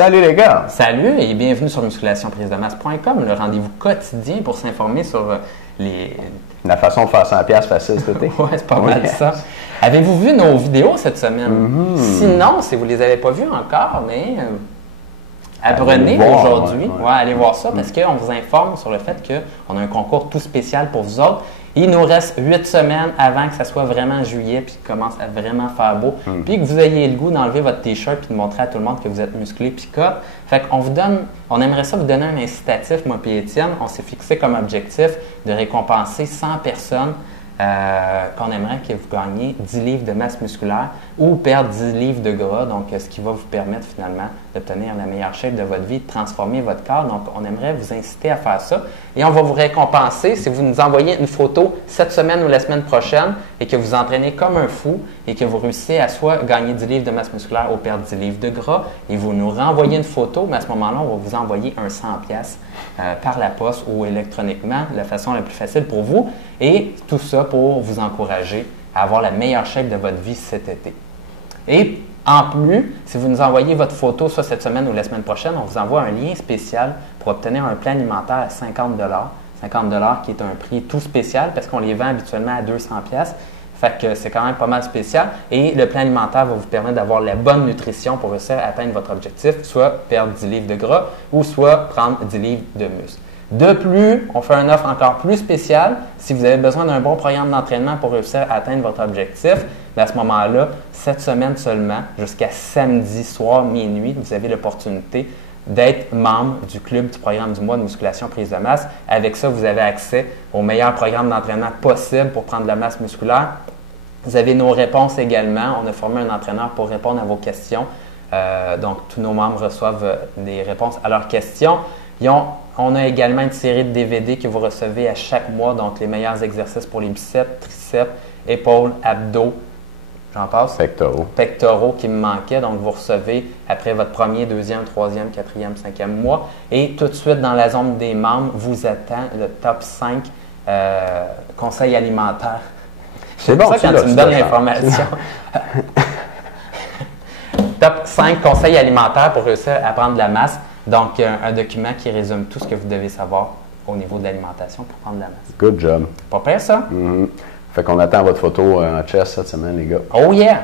Salut les gars! Salut et bienvenue sur musculationprisemasse.com, le rendez-vous quotidien pour s'informer sur La façon de faire 100$ facile cet été. Ouais, c'est pas mal ça. Avez-vous vu nos vidéos cette semaine? Sinon, si vous ne les avez pas vues encore, mais apprenez aujourd'hui. Allez voir ça parce qu'on vous informe sur le fait qu'on a un concours tout spécial pour vous autres. Il nous reste 8 semaines avant que ça soit vraiment juillet puis qu'il commence à vraiment faire beau. Puis que vous ayez le goût d'enlever votre t-shirt puis de montrer à tout le monde que vous êtes musclé puis cut. Fait qu'on vous donne, on aimerait ça vous donner un incitatif, moi et Étienne. On s'est fixé comme objectif de récompenser 100 personnes qu'on aimerait que vous gagniez 10 livres de masse musculaire ou perdre 10 livres de gras, donc ce qui va vous permettre finalement d'obtenir la meilleure shape de votre vie, de transformer votre corps. Donc, on aimerait vous inciter à faire ça et on va vous récompenser si vous nous envoyez une photo cette semaine ou la semaine prochaine et que vous entraînez comme un fou et que vous réussissez à soit gagner 10 livres de masse musculaire ou perdre 10 livres de gras et vous nous renvoyez une photo, mais à ce moment-là, on va vous envoyer un 100$ par la poste ou électroniquement, la façon la plus facile pour vous. Et tout ça pour vous encourager à avoir la meilleure shape de votre vie cet été. Et en plus, si vous nous envoyez votre photo, soit cette semaine ou la semaine prochaine, on vous envoie un lien spécial pour obtenir un plan alimentaire à 50$. 50$ qui est un prix tout spécial parce qu'on les vend habituellement à 200$. Fait que c'est quand même pas mal spécial. Et le plan alimentaire va vous permettre d'avoir la bonne nutrition pour réussir à atteindre votre objectif, soit perdre 10 livres de gras ou soit prendre 10 livres de muscle. De plus, on fait une offre encore plus spéciale. Si vous avez besoin d'un bon programme d'entraînement pour réussir à atteindre votre objectif, à ce moment-là, cette semaine seulement, jusqu'à samedi soir, minuit, vous avez l'opportunité d'être membre du club du programme du mois de musculation prise de masse. Avec ça, vous avez accès au meilleur programme d'entraînement possible pour prendre de la masse musculaire. Vous avez nos réponses également. On a formé un entraîneur pour répondre à vos questions. Donc, tous nos membres reçoivent des réponses à leurs questions. On a également une série de DVD que vous recevez à chaque mois. Donc, les meilleurs exercices pour les biceps, triceps, épaules, abdos. J'en passe. Pectoraux qui me manquaient. Donc, vous recevez après votre premier, deuxième, troisième, quatrième, cinquième mois. Et tout de suite, dans la zone des membres, vous attend le top 5 conseils alimentaires. C'est bon, ça quand tu me donnes l'information. Top 5 conseils alimentaires pour réussir à prendre de la masse. Donc, un document qui résume tout ce que vous devez savoir au niveau de l'alimentation pour prendre de la masse. Good job. Pas pire, ça? Fait qu'on attend votre photo en chest cette semaine, les gars. Oh yeah!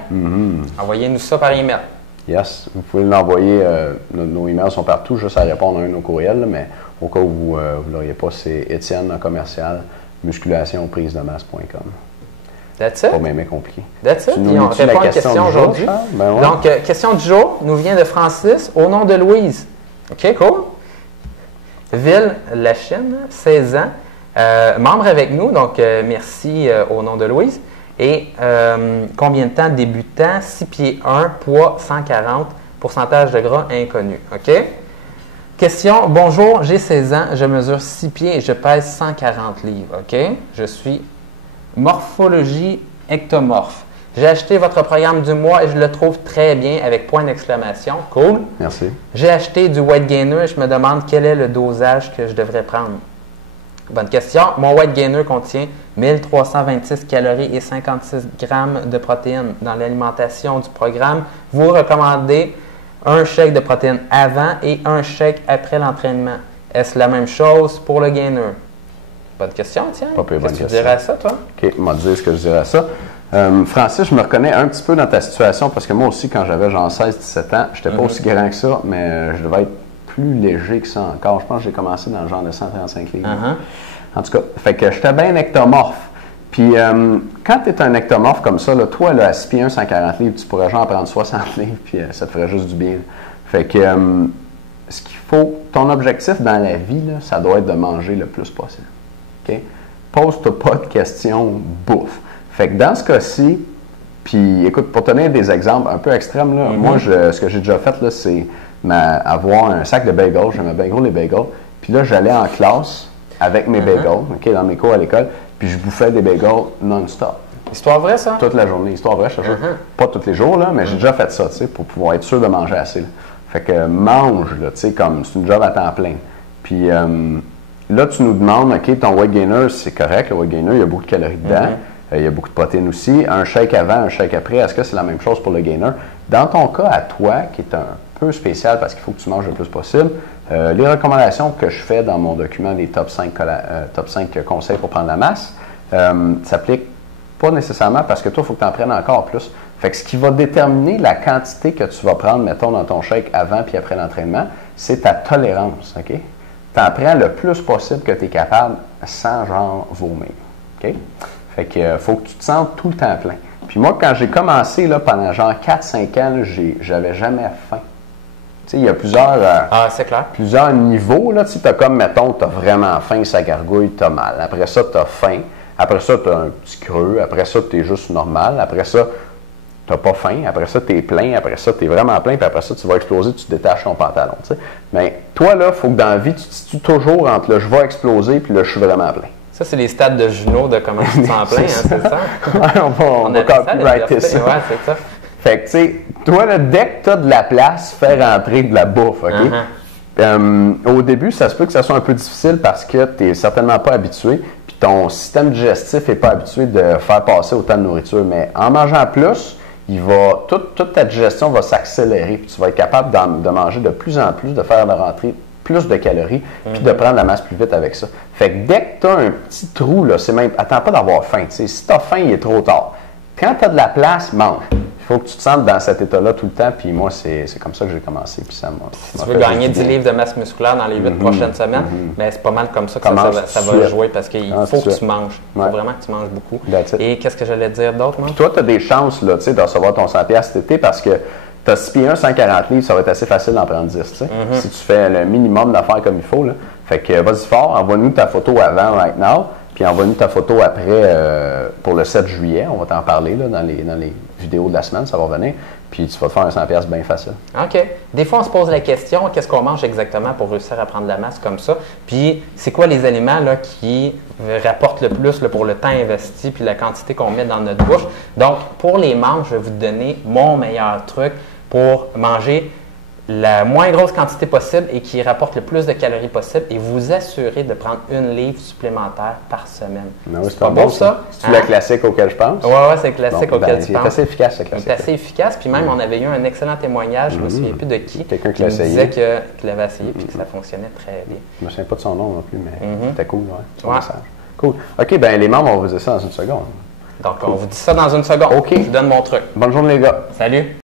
Envoyez-nous ça par email. Yes. Vous pouvez l'envoyer. Nos emails sont partout, juste à répondre à un de nos courriels. Mais au cas où vous ne l'auriez pas, c'est Etienne@musculationprisedemasse.com. That's it. Pas même compliqué. That's it. Puis on répond à une question aujourd'hui. Ben ouais. Donc, question du jour nous vient de Francis au nom de Louise. OK, cool. Ville, la Chine, 16 ans. Membre avec nous, donc merci au nom de Louise. Et combien de temps débutant? 6 pieds 1, poids 140, pourcentage de gras inconnu. OK? Question, bonjour, j'ai 16 ans, je mesure 6 pieds et je pèse 140 livres. OK? Je suis morphologie ectomorphe. J'ai acheté votre programme du mois et je le trouve très bien avec point d'exclamation. Cool. Merci. J'ai acheté du Weight Gainer et je me demande quel est le dosage que je devrais prendre. Bonne question. Mon Weight Gainer contient 1326 calories et 56 grammes de protéines. Dans l'alimentation du programme, vous recommandez un shake de protéines avant et un shake après l'entraînement. Est-ce la même chose pour le gainer? Bonne question, tiens. Qu'est-ce que tu dirais à ça, toi? OK, on va te dire ce que je dirais à ça. Francis, je me reconnais un petit peu dans ta situation parce que moi aussi, quand j'avais genre 16-17 ans, je n'étais pas aussi grand que ça, mais je devais être plus léger que ça encore. Je pense que j'ai commencé dans le genre de 135 livres. En tout cas, fait que j'étais bien ectomorphe. Puis quand tu es un ectomorphe comme ça, là, toi, là, à 6 pieds 1, 140 livres, tu pourrais genre prendre 60 livres, puis ça te ferait juste du bien. Là. Fait que ce qu'il faut, ton objectif dans la vie, là, ça doit être de manger le plus possible. OK? Pose-toi pas de questions bouffe. Fait que dans ce cas-ci, puis écoute, pour donner des exemples un peu extrêmes, là, moi, ce que j'ai déjà fait, là, c'est avoir un sac de bagels. J'aimais bien gros les bagels. Puis là, j'allais en classe avec mes bagels, OK, dans mes cours à l'école, puis je bouffais des bagels non-stop. Histoire vraie, ça? Toute la journée. Histoire vraie, je te jure. Pas tous les jours, là, mais j'ai déjà fait ça, tu sais, pour pouvoir être sûr de manger assez. Là. Fait que mange, là, tu sais, comme c'est une job à temps plein. Puis là, tu nous demandes, OK, ton Weight Gainer, c'est correct, le Weight Gainer, il y a beaucoup de calories dedans. Il y a beaucoup de protéines aussi. Un shake avant, un shake après, est-ce que c'est la même chose pour le gainer? Dans ton cas, à toi, qui est peu spécial parce qu'il faut que tu manges le plus possible. Les recommandations que je fais dans mon document des top 5 conseils pour prendre la masse s'appliquent pas nécessairement parce que toi, il faut que tu en prennes encore plus. Fait que ce qui va déterminer la quantité que tu vas prendre, mettons, dans ton shake avant puis après l'entraînement, c'est ta tolérance. OK? Tu en prends le plus possible que tu es capable sans genre vomir. OK? Fait que faut que tu te sentes tout le temps plein. Puis moi, quand j'ai commencé là, pendant genre 4-5 ans, j'avais jamais faim. Tu sais, il y a plusieurs niveaux. Tu as comme, mettons, tu as vraiment faim, ça gargouille, tu as mal. Après ça, tu as faim. Après ça, tu as un petit creux. Après ça, tu es juste normal. Après ça, tu n'as pas faim. Après ça, tu es plein. Après ça, tu es vraiment plein. Puis après ça, tu vas exploser, tu détaches ton pantalon. T'sais. Mais toi, là, il faut que dans la vie, tu te situes toujours entre le je vais exploser puis le je suis vraiment plein. Ça, c'est les stades de Juno de comment tu te sens plein, c'est ça? Ouais, on va copyrighter ça. Ouais, c'est ça. Fait que, tu sais, toi, là, dès que tu as de la place, fais rentrer de la bouffe, OK? Au début, ça se peut que ça soit un peu difficile parce que tu n'es certainement pas habitué, puis ton système digestif n'est pas habitué de faire passer autant de nourriture. Mais en mangeant plus, toute ta digestion va s'accélérer, puis tu vas être capable de manger de plus en plus, de faire rentrer plus de calories, puis de prendre la masse plus vite avec ça. Fait que dès que tu as un petit trou, là, c'est même, attends pas d'avoir faim. T'sais. Si tu as faim, il est trop tard. Quand tu as de la place, mange. Il faut que tu te sentes dans cet état-là tout le temps, puis moi, c'est comme ça que j'ai commencé. Puis ça si tu veux gagner 10 livres de masse musculaire dans les 8 prochaines semaines, mais c'est pas mal comme ça que ça va jouer, parce qu'il faut que tu manges. Il faut vraiment que tu manges beaucoup. Et qu'est-ce que j'allais dire d'autre, moi? Puis toi, tu as des chances là, de recevoir ton 100$ cet été, parce que tu as 6 pieds 1, 140 livres, ça va être assez facile d'en prendre 10, si tu fais le minimum d'affaires comme il faut. Là. Fait que vas-y fort, envoie-nous ta photo avant, right now, puis envoie-nous ta photo après pour le 7 juillet. On va t'en parler là, dans les vidéos de la semaine, ça va revenir. Puis tu vas te faire un 100$ bien facile. OK. Des fois, on se pose la question, qu'est-ce qu'on mange exactement pour réussir à prendre de la masse comme ça? Puis, c'est quoi les aliments là, qui rapportent le plus là, pour le temps investi puis la quantité qu'on met dans notre bouche? Donc, pour les membres, je vais vous donner mon meilleur truc pour manger la moins grosse quantité possible et qui rapporte le plus de calories possible et vous assurer de prendre 1 livre supplémentaire par semaine. C'est pas beau, ça? C'est le classique auquel je pense? Oui, c'est le classique auquel tu penses. C'est assez efficace, ce classique. C'est assez efficace. Puis même, on avait eu un excellent témoignage, je ne me souviens plus de qui. Quelqu'un qui disait qu'il avait essayé et que ça fonctionnait très bien. Je ne me souviens pas de son nom non plus, mais c'était cool, son message. Cool. OK, bien, les membres, on va vous dire ça dans une seconde. Donc, on vous dit ça dans une seconde. OK. Je vous donne mon truc. Bonne journée, les gars. Salut.